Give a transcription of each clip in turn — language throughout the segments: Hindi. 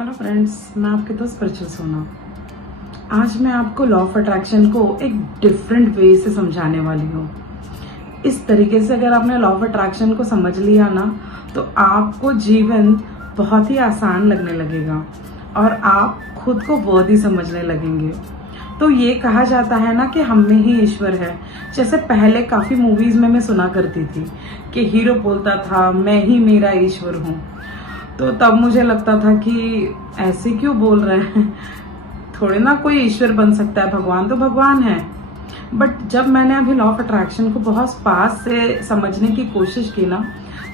हेलो फ्रेंड्स, मैं आपके दोस्त प्रचुर सोना। आज मैं आपको लॉ ऑफ अट्रैक्शन को एक डिफरेंट वे से समझाने वाली हूँ। इस तरीके से अगर आपने लॉ ऑफ अट्रैक्शन को समझ लिया ना, तो आपको जीवन बहुत ही आसान लगने लगेगा और आप खुद को वर्दी समझने लगेंगे। तो ये कहा जाता है ना कि हम में ही ईश्वर है। जैसे पहले काफी मूवीज में मैं सुना करती थी कि हीरो बोलता था मैं ही मेरा ईश्वर हूँ। तो तब मुझे लगता था कि ऐसे क्यों बोल रहे हैं, थोड़े ना कोई ईश्वर बन सकता है, भगवान तो भगवान है। बट जब मैंने अभी लॉ ऑफ अट्रैक्शन को बहुत पास से समझने की कोशिश की ना,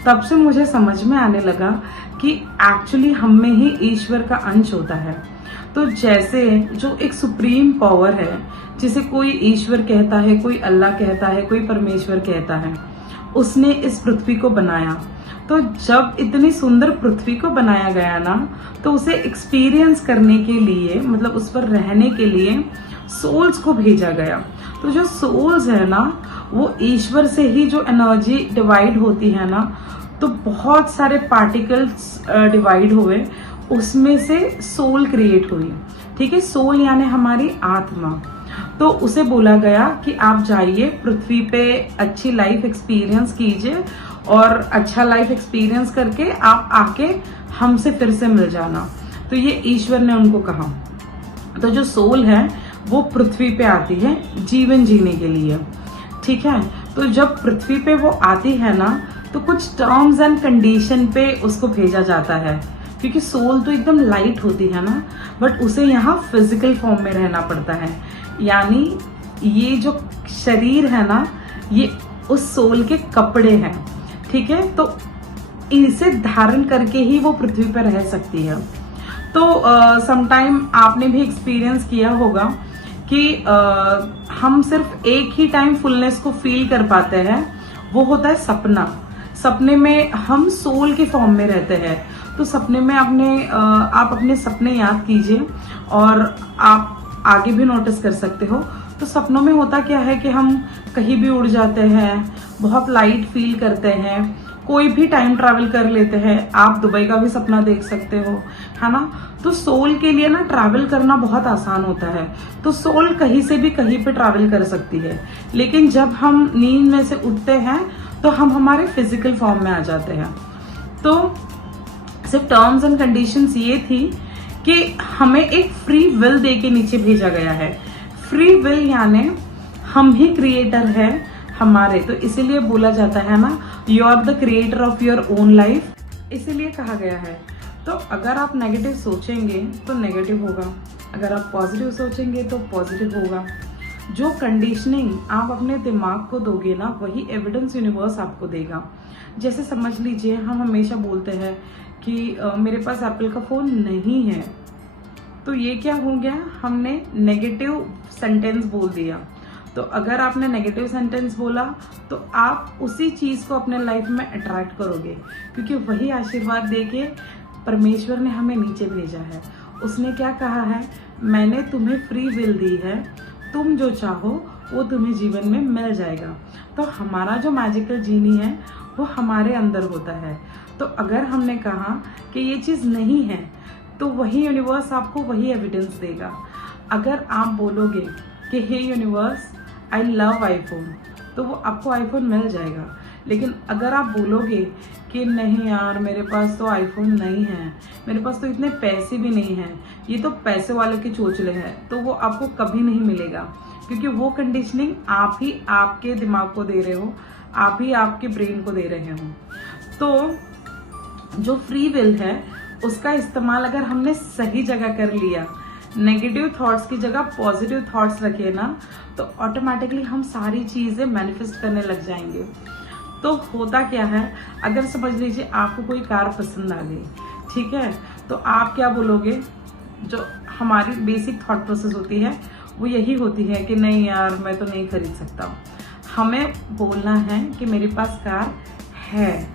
तब से मुझे समझ में आने लगा कि एक्चुअली हम में ही ईश्वर का अंश होता है। तो जैसे जो एक सुप्रीम पावर है, जिसे कोई ईश्वर कहता है, कोई अल्लाह कहता है, कोई परमेश्वर कहता है, उसने इस पृथ्वी को बनाया। तो जब इतनी सुंदर पृथ्वी को बनाया गया ना, तो उसे एक्सपीरियंस करने के लिए, मतलब उस पर रहने के लिए सोल्स को भेजा गया। तो जो सोल्स है ना, वो ईश्वर से ही जो एनर्जी डिवाइड होती है ना, तो बहुत सारे पार्टिकल्स डिवाइड हुए, उसमें से सोल क्रिएट हुई। ठीक है, सोल यानी हमारी आत्मा। तो उसे बोला गया कि आप जाइए पृथ्वी पे अच्छी लाइफ एक्सपीरियंस कीजिए और अच्छा लाइफ एक्सपीरियंस करके आप आके हमसे फिर से मिल जाना। तो ये ईश्वर ने उनको कहा। तो जो सोल है वो पृथ्वी पे आती है जीवन जीने के लिए। ठीक है, तो जब पृथ्वी पे वो आती है ना, तो कुछ टर्म्स एंड कंडीशन पे उसको भेजा जाता है, क्योंकि सोल तो एकदम लाइट होती है ना, बट उसे यहाँ फिजिकल फॉर्म में रहना पड़ता है। यानी ये जो शरीर है ना, ये उस सोल के कपड़े हैं। ठीक है, तो इसे धारण करके ही वो पृथ्वी पर रह सकती है। तो समटाइम आपने भी एक्सपीरियंस किया होगा कि हम सिर्फ एक ही टाइम फुलनेस को फील कर पाते हैं, वो होता है सपना। सपने में हम सोल के फॉर्म में रहते हैं। तो सपने में आप अपने सपने याद कीजिए और आप आगे भी नोटिस कर सकते हो। तो सपनों में होता क्या है कि हम कहीं भी उड़ जाते हैं, बहुत लाइट फील करते हैं, कोई भी टाइम ट्रैवल कर लेते हैं। आप दुबई का भी सपना देख सकते हो, है ना। तो सोल के लिए ना ट्रैवल करना बहुत आसान होता है। तो सोल कहीं से भी कहीं पे ट्रैवल कर सकती है। लेकिन जब हम नींद में से उठते हैं तो हम हमारे फिजिकल फॉर्म में आ जाते हैं। तो सिर्फ टर्म्स एंड कंडीशंस ये थी कि हमें एक फ्री विल दे के नीचे भेजा गया है। फ्री विल यानी हम ही क्रिएटर है हमारे। तो इसीलिए बोला जाता है ना, you are the creator of your own life, इसीलिए कहा गया है। तो अगर आप नेगेटिव सोचेंगे तो नेगेटिव होगा, अगर आप पॉजिटिव सोचेंगे तो पॉजिटिव होगा। जो कंडीशनिंग आप अपने दिमाग को दोगे ना, वही एविडेंस यूनिवर्स आपको देगा। जैसे समझ लीजिए, हम हमेशा बोलते हैं कि मेरे पास एप्पल का फोन नहीं है। तो ये क्या हो गया, हमने नेगेटिव सेंटेंस बोल दिया। तो अगर आपने नेगेटिव सेंटेंस बोला तो आप उसी चीज को अपने लाइफ में अट्रैक्ट करोगे, क्योंकि वही आशीर्वाद देके परमेश्वर ने हमें नीचे भेजा है। उसने क्या कहा है, मैंने तुम्हें फ्री विल दी है, तुम जो चाहो वो तुम्हें जीवन में मिल जाएगा। तो हमारा जो मैजिकल जीनी है वो हमारे अंदर होता है। तो अगर हमने कहा कि ये चीज नहीं है, तो वही यूनिवर्स आपको वही एविडेंस देगा। अगर आप बोलोगे कि हे यूनिवर्स, आई लव आईफोन, तो वो आपको आईफोन मिल जाएगा। लेकिन अगर आप बोलोगे कि नहीं यार, मेरे पास तो आईफोन नहीं है, मेरे पास तो इतने पैसे भी नहीं हैं, ये तो पैसे वालों के चोचले हैं, तो वो आपको कभी नहीं मिलेगा। क्योंकि वो कंडीशनिंग आप ही आपके दिमाग को दे रहे हो, आप ही आपके ब्रेन को दे रहे हो। तो जो फ्री विल है, उसका इस्तेमाल अगर हमने सही जगह कर लिया, नेगेटिव थॉट्स की जगह पॉजिटिव थॉट्स रखे ना, तो ऑटोमेटिकली हम सारी चीजें मैनिफेस्ट करने लग जाएंगे। तो होता क्या है, अगर समझ लीजिए आपको कोई कार पसंद आ गई, ठीक है, तो आप क्या बोलोगे, जो हमारी बेसिक थॉट प्रोसेस होती है वो यही होती है कि नहीं यार, मैं तो नहीं खरीद सकता। हमें बोलना है कि मेरे पास कार है।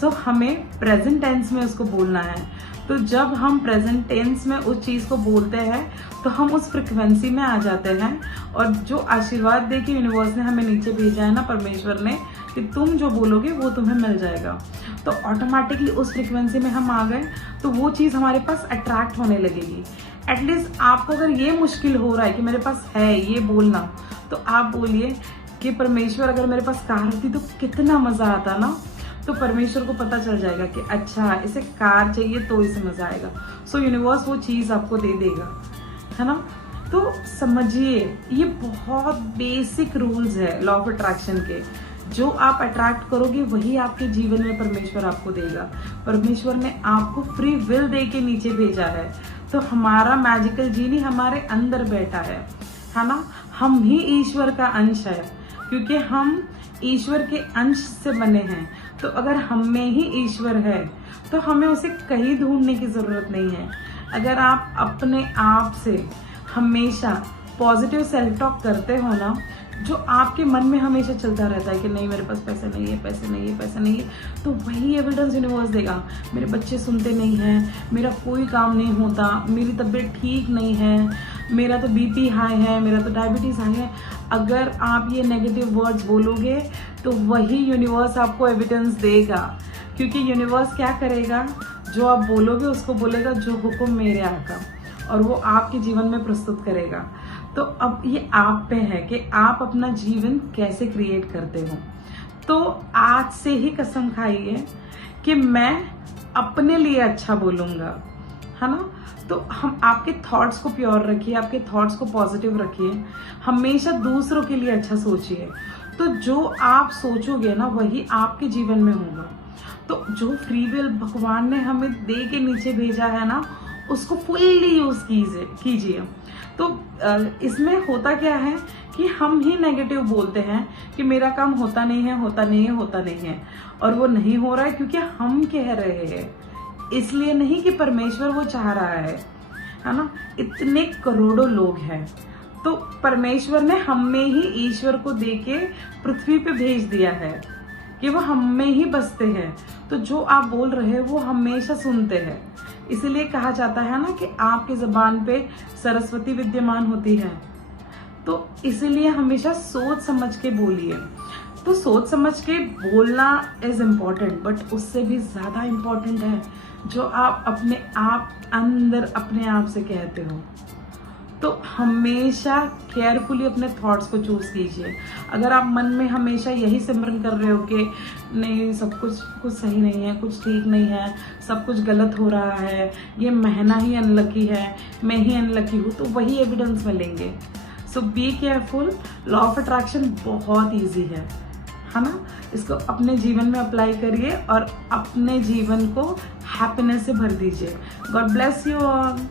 सो हमें प्रेजेंट टेंस में उसको बोलना है। तो जब हम प्रेजेंट टेंस में उस चीज को बोलते हैं तो हम उस फ्रिक्वेंसी में आ जाते हैं, और जो आशीर्वाद दे के यूनिवर्स ने हमें नीचे भेजा है ना, परमेश्वर ने, कि तुम जो बोलोगे वो तुम्हें मिल जाएगा। तो तो ऑटोमेटिकली उस फ्रीक्वेंसी में हम आ गए तो वो चीज़ हमारे पास अट्रैक्ट होने लगेगी। एटलीस्ट आपको अगर ये मुश्किल हो रहा है कि मेरे पास है ये बोलना, तो आप बोलिए कि परमेश्वर अगर मेरे पास कार होती तो कितना मज़ा आता ना। तो परमेश्वर को पता चल जाएगा कि अच्छा इसे कार चाहिए तो इसे मज़ा आएगा। सो यूनिवर्स वो चीज़ आपको दे देगा, है ना। तो समझिए ये बहुत बेसिक रूल्स है लॉ ऑफ अट्रैक्शन के। जो आप अट्रैक्ट करोगे वही आपके जीवन में परमेश्वर आपको देगा। परमेश्वर ने आपको फ्री विल दे के नीचे भेजा है, तो हमारा मैजिकल जीनी हमारे अंदर बैठा है ना। हम ही ईश्वर का अंश है, क्योंकि हम ईश्वर के अंश से बने हैं। तो अगर हम में ही ईश्वर है तो हमें उसे कहीं ढूंढने की जरूरत नहीं है। अगर आप अपने आप से हमेशा पॉजिटिव सेल्फ टॉक करते हो ना, जो आपके मन में हमेशा चलता रहता है कि नहीं मेरे पास पैसे नहीं है, पैसे नहीं है, पैसे नहीं है, तो वही एविडेंस यूनिवर्स देगा। मेरे बच्चे सुनते नहीं हैं, मेरा कोई काम नहीं होता, मेरी तबीयत ठीक नहीं है, मेरा तो बीपी हाई है, मेरा तो डायबिटीज़ हाई है। अगर आप ये नेगेटिव वर्ड्स बोलोगे तो वही यूनिवर्स आपको एविडेंस देगा, क्योंकि यूनिवर्स क्या करेगा, जो आप बोलोगे उसको बोलेगा जो हुक्म मेरे आका, और वो आपके जीवन में प्रस्तुत करेगा। तो अब ये आप पे है कि आप अपना जीवन कैसे क्रिएट करते हो। तो आज से ही कसम खाइए कि मैं अपने लिए अच्छा बोलूँगा, है ना। तो हम आपके थॉट्स को प्योर रखिए, आपके थॉट्स को पॉजिटिव रखिए, हमेशा दूसरों के लिए अच्छा सोचिए। तो जो आप सोचोगे ना वही आपके जीवन में होगा। तो जो फ्री विल भगवान ने हमें दे के नीचे भेजा है ना, उसको फुल्ली यूज कीजिए। तो इसमें होता क्या है कि हम ही नेगेटिव बोलते हैं कि मेरा काम होता नहीं है, होता नहीं है, होता नहीं है, और वो नहीं हो रहा है क्योंकि हम कह रहे हैं, इसलिए नहीं कि परमेश्वर वो चाह रहा है ना। इतने करोड़ों लोग हैं, तो परमेश्वर ने हम में ही ईश्वर को देके पृथ्वी पे भेज दिया है कि वो हम में ही बसते हैं। तो जो आप बोल रहे हैं वो हमेशा सुनते हैं। इसीलिए कहा जाता है ना कि आपकी जुबान पे सरस्वती विद्यमान होती है। तो इसीलिए हमेशा सोच समझ के बोलिए। तो सोच समझ के बोलना इज इम्पोर्टेंट, बट उससे भी ज्यादा इम्पोर्टेंट है जो आप अपने आप अंदर अपने आप से कहते हो। तो हमेशा केयरफुली अपने थॉट्स को चूज कीजिए। अगर आप मन में हमेशा यही सिमरन कर रहे हो कि नहीं सब कुछ सही नहीं है, कुछ ठीक नहीं है, सब कुछ गलत हो रहा है, ये महीना ही अनलकी है, मैं ही अनलकी हूँ, तो वही एविडेंस मिलेंगे। So be careful. Law of attraction बहुत ईजी है ना। इसको अपने जीवन में अप्लाई करिए और अपने जीवन को हैप्पीनेस से भर दीजिए। God bless you all.